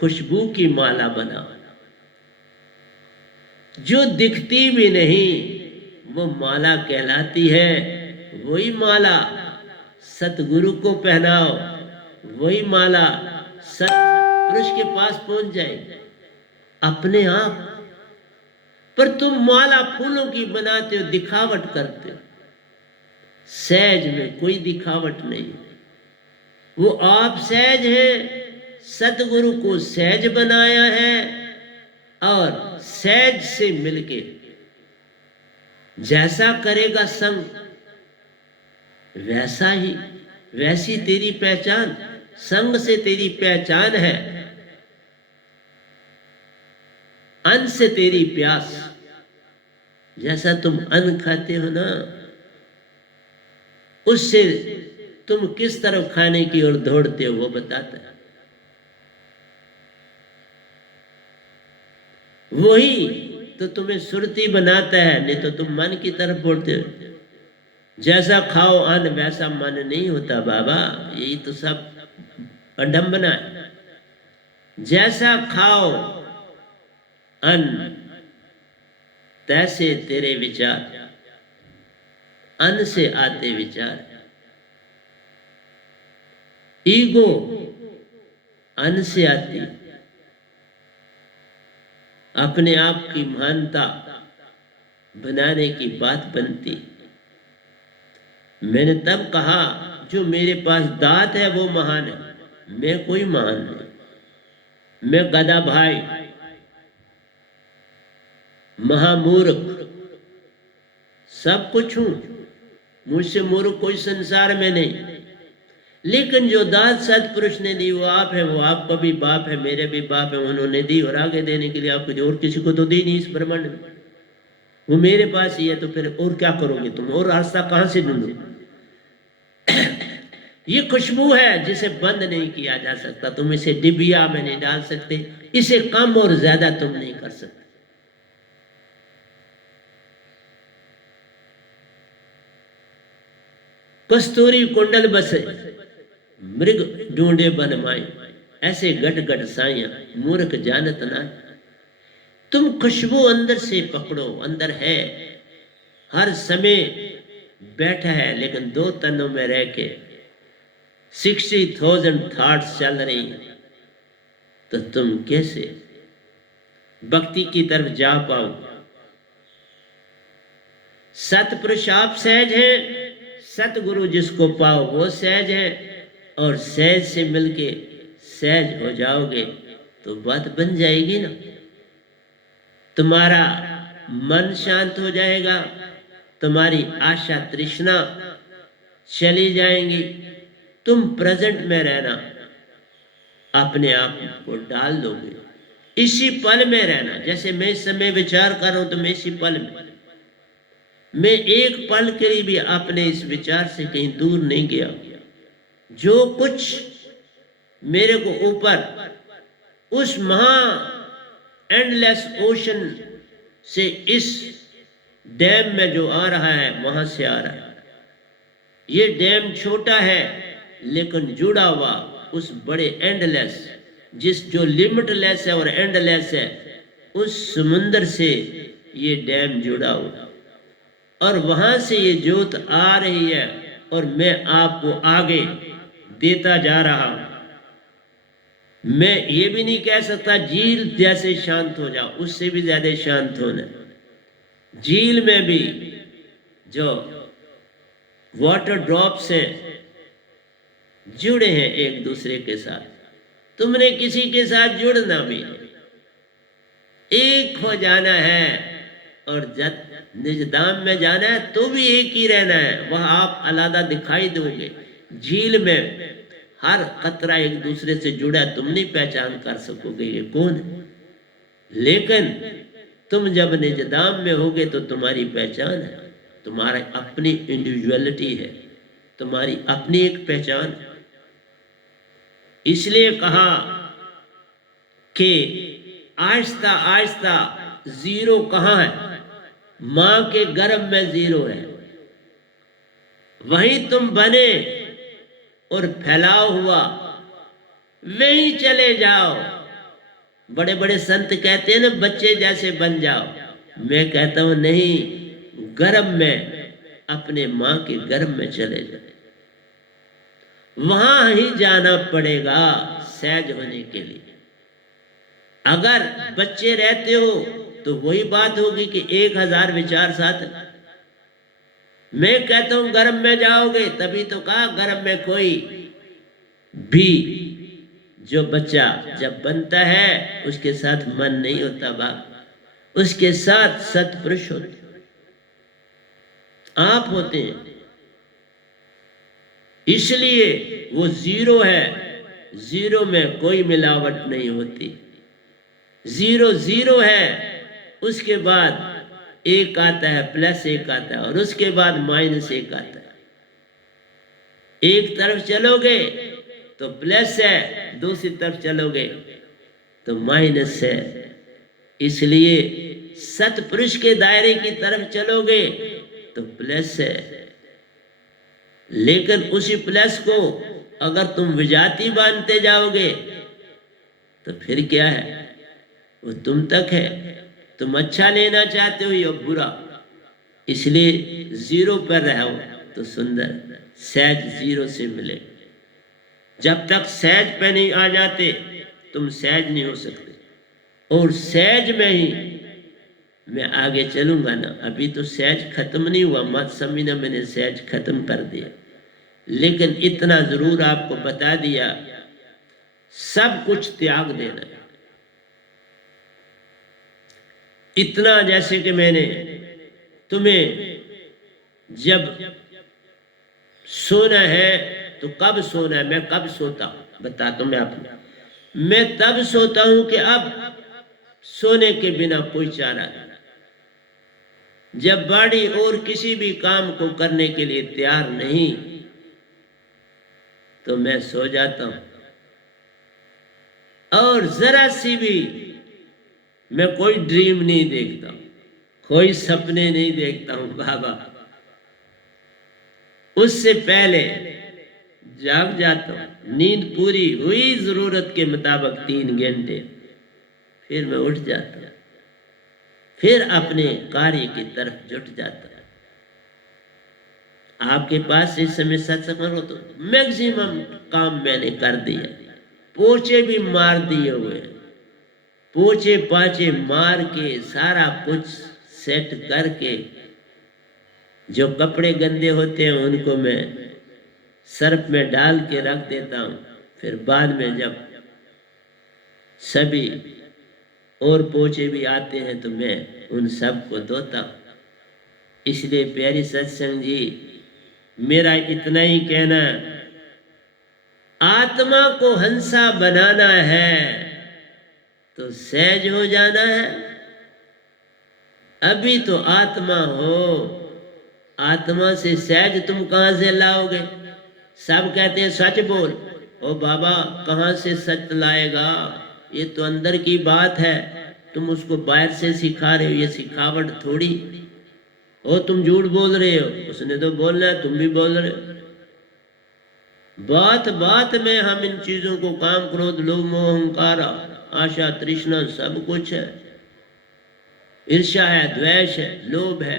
खुशबू की माला बनाओ। जो दिखती भी नहीं वो माला कहलाती है। वही माला सतगुरु को पहनाओ, वही माला सतपुरुष के पास पहुंच जाएगी अपने आप। पर तुम माला फूलों की बनाते हो, दिखावट करते हो। सहज में कोई दिखावट नहीं, वो आप सहज है, सतगुरु को सहज बनाया है, और सहज से मिलके जैसा करेगा संग वैसा ही, वैसी तेरी पहचान, संग से तेरी पहचान है, अन्न से तेरी प्यास। जैसा तुम अन्न खाते हो ना, उससे तुम किस तरफ खाने की ओर दौड़ते हो वो बताता है। वही तो तुम्हें सुरती बनाता है, नहीं तो तुम मन की तरफ दौड़ते हो। जैसा खाओ अन्न वैसा मन नहीं होता बाबा, यही तो सब अडंबना है। जैसा खाओ अन्न तैसे तेरे विचार, अन्न से आते विचार। ईगो अन्न से आती, अपने आप की महानता बनाने की बात बनती। मैंने तब कहा जो मेरे पास दात है वो महान है, मैं कोई महान नहीं, मैं गधा भाई, महामूर्ख, सब कुछ हूं, मुझसे मूर्ख कोई संसार में नहीं। लेकिन जो दात सतपुरुष ने दी वो आप है, वो आपका भी बाप है, मेरे भी बाप है, उन्होंने दी और आगे देने के लिए आपको, और किसी को तो दी नहीं इस ब्रह्मांड में, वो मेरे पास ही है। तो फिर और क्या करोगे तुम, और रास्ता कहां से ढूंढो? ये खुशबू है जिसे बंद नहीं किया जा सकता, तुम इसे डिबिया में नहीं डाल सकते, इसे कम और ज्यादा तुम नहीं कर सकते। कस्तूरी कुंडल बसे, मृग ढूंढे बन माई, ऐसे गट गट साइया मूर्ख जानत ना। तुम खुशबू अंदर से पकड़ो, अंदर है, हर समय बैठा है, लेकिन दो तनों में रह के 60,000 थॉट्स चल रही हैं, तो तुम कैसे भक्ति की तरफ जा पाओ? सतपुरुष आप सहज हैं, सतगुरु जिसको पाओ वो सहज है, और सहज से मिलके सहज हो जाओगे तो बात बन जाएगी ना। तुम्हारा मन शांत हो जाएगा, तुम्हारी आशा तृष्णा चली जाएंगी, तुम प्रेजेंट में रहना, अपने आप को डाल दोगे, इसी पल में रहना। जैसे मैं इस समय विचार कर रहा हूं तो मैं इसी पल में, मैं एक पल के लिए भी अपने इस विचार से कहीं दूर नहीं गया। जो कुछ मेरे को ऊपर उस महा एंडलेस ओशन से इस डैम में जो आ रहा है वहां से आ रहा है। ये डैम छोटा है लेकिन जुड़ा हुआ उस बड़े एंडलेस, जो लिमिटलेस है और एंडलेस है, उस समुंदर से ये डैम जुड़ा हुआ, और वहां से ये जोत आ रही है और मैं आपको आगे देता जा रहा हूं। मैं ये भी नहीं कह सकता झील जैसे शांत हो जाओ, उससे भी ज्यादा शांत होना। झील में भी जो वाटर ड्रॉप्स हैं जुड़े हैं एक दूसरे के साथ। तुमने किसी के साथ जुड़ना भी, एक हो जाना है, और जब निजदाम में जाना है तो भी एक ही रहना है। वह आप अलग दिखाई दोगे। झील में हर कतरा एक दूसरे से जुड़ा, तुम नहीं पहचान कर सकोगे ये कौन है। लेकिन तुम जब निजदाम में होगे तो तुम्हारी पहचान है, तुम्हारा अपनी इंडिविजुअलिटी है, तुम्हारी अपनी एक पहचान है। इसलिए कहा कि आहिस्ता आहिस्ता जीरो कहाँ है? मां के गर्भ में जीरो है, वहीं तुम बने और फैलाव हुआ, वहीं चले जाओ। बड़े बड़े संत कहते हैं ना बच्चे जैसे बन जाओ, मैं कहता हूं नहीं, गर्भ में, अपने मां के गर्भ में चले जाओ। वहां ही जाना पड़ेगा सहज होने के लिए। अगर बच्चे रहते हो तो वही बात होगी कि 1000 विचार साथ। मैं कहता हूं गर्भ में जाओगे, तभी तो कहा गर्भ में कोई भी जो बच्चा जब बनता है उसके साथ मन नहीं होता बाप, उसके साथ सतपुरुष होते, आप होते हैं। इसलिए वो जीरो है, जीरो में कोई मिलावट नहीं होती। जीरो जीरो है, उसके बाद एक आता है, प्लस एक आता है, और उसके बाद माइनस एक आता है। एक तरफ चलोगे तो प्लस है, दूसरी तरफ चलोगे तो माइनस है। इसलिए सतपुरुष के दायरे की तरफ चलोगे तो प्लस है, लेकिन उसी प्लस को अगर तुम विजाती बांधते जाओगे तो फिर क्या है? वो तुम तक है। तुम अच्छा लेना चाहते हो या बुरा, इसलिए जीरो पर रहो तो सुंदर सहज जीरो से मिले। जब तक सहज पे नहीं आ जाते तुम सहज नहीं हो सकते। और सहज में ही मैं आगे चलूंगा ना। अभी तो सहज खत्म नहीं हुआ, मत समझना मैंने सहज खत्म कर दिया, लेकिन इतना जरूर आपको बता दिया, सब कुछ त्याग देना है। इतना जैसे कि मैंने तुम्हें जब सोना है तो कब सोना है, मैं कब सोता हूं बताता हूं मैं आपको। मैं तब सोता हूं कि अब सोने के बिना कोई चारा नहीं। जब बॉडी और किसी भी काम को करने के लिए तैयार नहीं तो मैं सो जाता हूं। और जरा सी भी मैं कोई ड्रीम नहीं देखता हूं, कोई सपने नहीं देखता हूं बाबा। उससे पहले जाग जाता हूं, नींद पूरी हुई जरूरत के मुताबिक 3 घंटे, फिर मैं उठ जाता हूं, फिर अपने कार्य की तरफ जुट जाता हूं। आपके पास इस समय सत्संग हो तो मैक्सिमम काम मैंने कर दिया, पोछे भी मार दिए हुए, पोछे पाछे मार के सारा कुछ सेट करके, जो कपड़े गंदे होते हैं उनको मैं सर्फ में डाल के रख देता हूं। फिर बाद में जब सभी और पोछे भी आते हैं तो मैं उन सब को धोता हूं। इसलिए प्यारी सत्संग जी, मेरा इतना ही कहना, आत्मा को हंसा बनाना है तो सहज हो जाना है। अभी तो आत्मा हो, आत्मा से सहज तुम कहां से लाओगे? सब कहते हैं सच बोल। ओ बाबा, कहां से सच लाएगा? ये तो अंदर की बात है। तुम उसको बाहर से सिखा रहे हो, ये सिखावट थोड़ी। ओ तुम झूठ बोल रहे हो, उसने तो बोलना है, तुम भी बोल रहे हो। बात बात में हम इन चीजों को, काम क्रोध लोभ मोह अहंकार आशा तृष्णा सब कुछ है, ईर्ष्या है, द्वेष है, लोभ है,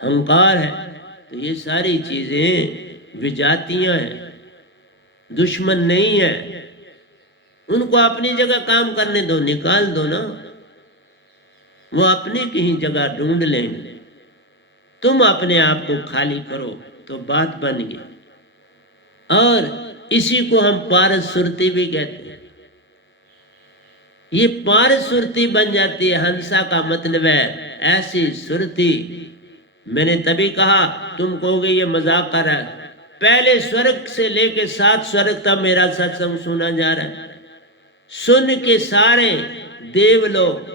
अहंकार है, तो ये सारी चीजें विजातियां हैं, दुश्मन नहीं है। उनको अपनी जगह काम करने दो, निकाल दो ना, वो अपनी कहीं जगह ढूंढ लेंगे। तुम अपने आप को खाली करो तो बात बन गई। और इसी को हम पारस सुरती भी कहते हैं। ये पारस सुरती बन जाती है। हंसा का मतलब है ऐसी सुरती। मैंने तभी कहा, तुम कहोगे ये मजाक कर रहा है, पहले स्वर्ग से लेके 7 स्वर्ग तक मेरा सत्संग सुना जा रहा है। सुन के सारे देव लोग,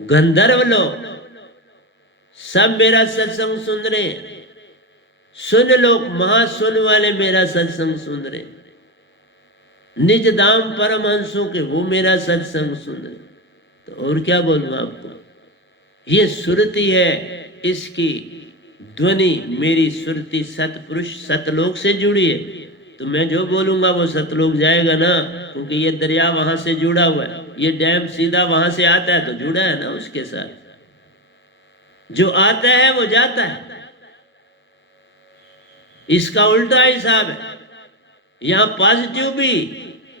गंधर्व लोग सब मेरा सत्संग सुन रहे हैं। सुन लोग, महासुन वाले मेरा सत्संग सुन रहे, निज धाम परमहंसों के वो मेरा सत्संग सुन रहे। तो और क्या बोलूं आपको, ये सुरती है, इसकी ध्वनि मेरी सुरती सतपुरुष सतलोक से जुड़ी है। तो मैं जो बोलूंगा वो सतलोक जाएगा ना, क्योंकि ये दरिया वहां से जुड़ा हुआ है, ये डैम सीधा वहां से आता है तो जुड़ा है ना उसके साथ। जो आता है वो जाता है, इसका उल्टा हिसाब है। यहां पॉजिटिव भी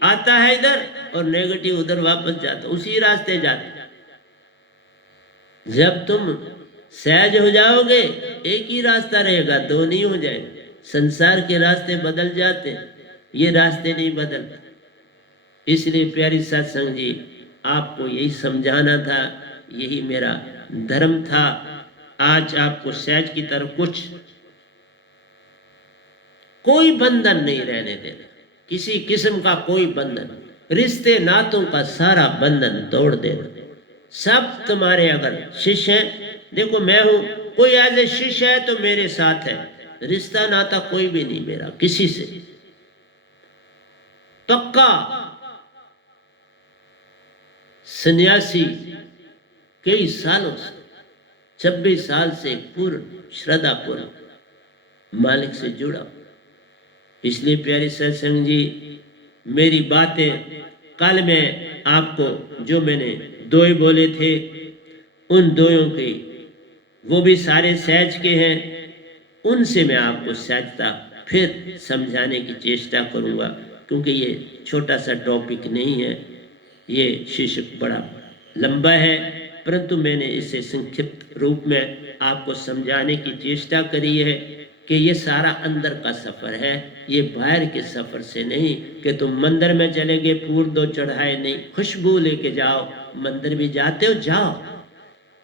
आता है इधर और नेगेटिव उधर वापस जाता, उसी रास्ते जाता। जब तुम सहज हो जाओगे एक ही रास्ता रहेगा, दो नहीं हो जाएगा। संसार के रास्ते बदल जाते, ये रास्ते नहीं बदलते। इसलिए प्यारी सत्संग जी, आपको यही समझाना था, यही मेरा धर्म था। आज आपको सहज की तरफ कुछ, कोई बंधन नहीं रहने देना, किसी किस्म का कोई बंधन, रिश्ते नातों का सारा बंधन तोड़ देना। सब तुम्हारे अगर शिष्य हैं, देखो मैं हूं, कोई एज ए शिष्य है तो मेरे साथ है, रिश्ता नाता कोई भी नहीं मेरा किसी से, पक्का। सन्यासी कई सालों से, 26 साल से पूर्ण श्रद्धा पूर्ण मालिक से जुड़ा। इसलिए प्यारी सत्संग जी, मेरी बातें कल मैं आपको जो मैंने दोए बोले थे, उन दोयों के वो भी सारे सहज के हैं, उनसे मैं आपको सहजता फिर समझाने की चेष्टा करूंगा, क्योंकि ये छोटा सा टॉपिक नहीं है, ये शीर्षक बड़ा लंबा है, परंतु मैंने इसे संक्षिप्त रूप में आपको समझाने की चेष्टा करी है कि ये सारा अंदर का सफर है, ये बाहर के सफर से नहीं कि तुम मंदिर में चले गए, फूल दो चढ़ाए नहीं, खुशबू लेके जाओ, मंदिर भी जाते हो जाओ,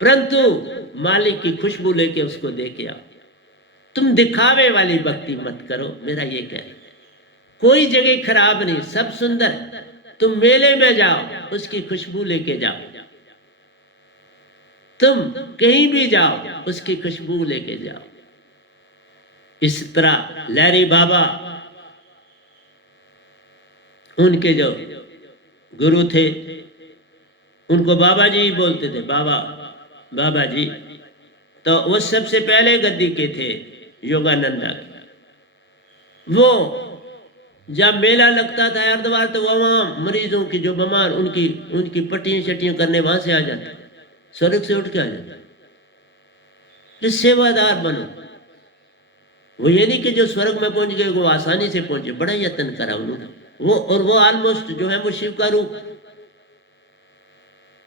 परंतु मालिक की खुशबू लेके उसको दे के आओ। तुम दिखावे वाली भक्ति मत करो, मेरा ये कहना है। कोई जगह खराब नहीं, सब सुंदर। तुम मेले में जाओ, उसकी खुशबू लेके जाओ, तुम कहीं भी जाओ, उसकी खुशबू लेके जाओ। इस तरह लहरी बाबा, उनके जो गुरु थे, उनको बाबा जी बोलते थे, बाबा बाबा जी। तो वो सबसे पहले गद्दी के थे योगानंदा के। वो जब मेला लगता था हरिद्वार, तो वहाँ मरीजों की जो बीमार, उनकी पट्टियां शट्टियां करने वहां से आ जाता, स्वर्ग से उठ के आ जाता। सेवादार बनो। वो ये नहीं कि जो स्वर्ग में पहुंच गए वो आसानी से पहुंचे, बड़ा यत्न करा उन्होंने। वो ऑलमोस्ट जो है वो शिव का रूप,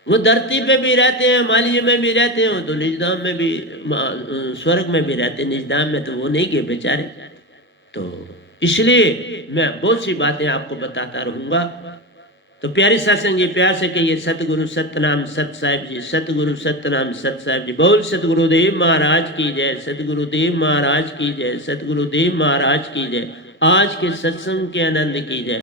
वो धरती पे भी रहते हैं, मालिय में भी रहते हैं, तो निजधाम में भी, स्वर्ग में भी रहते हैं। निजधाम में तो वो नहीं गए बेचारे। तो इसलिए मैं बहुत सी बातें आपको बताता रहूंगा। तो प्यारी सत्संग जी, प्यार से कहिए सतगुरु सतनाम सत साहिब जी, सतगुरु सतनाम सत साहिब जी। बोल सतगुरुदेव महाराज की जय, सतगुरुदेव महाराज की जय, सतगुरुदेव महाराज की जय। आज के सत्संग के आनंद की जय।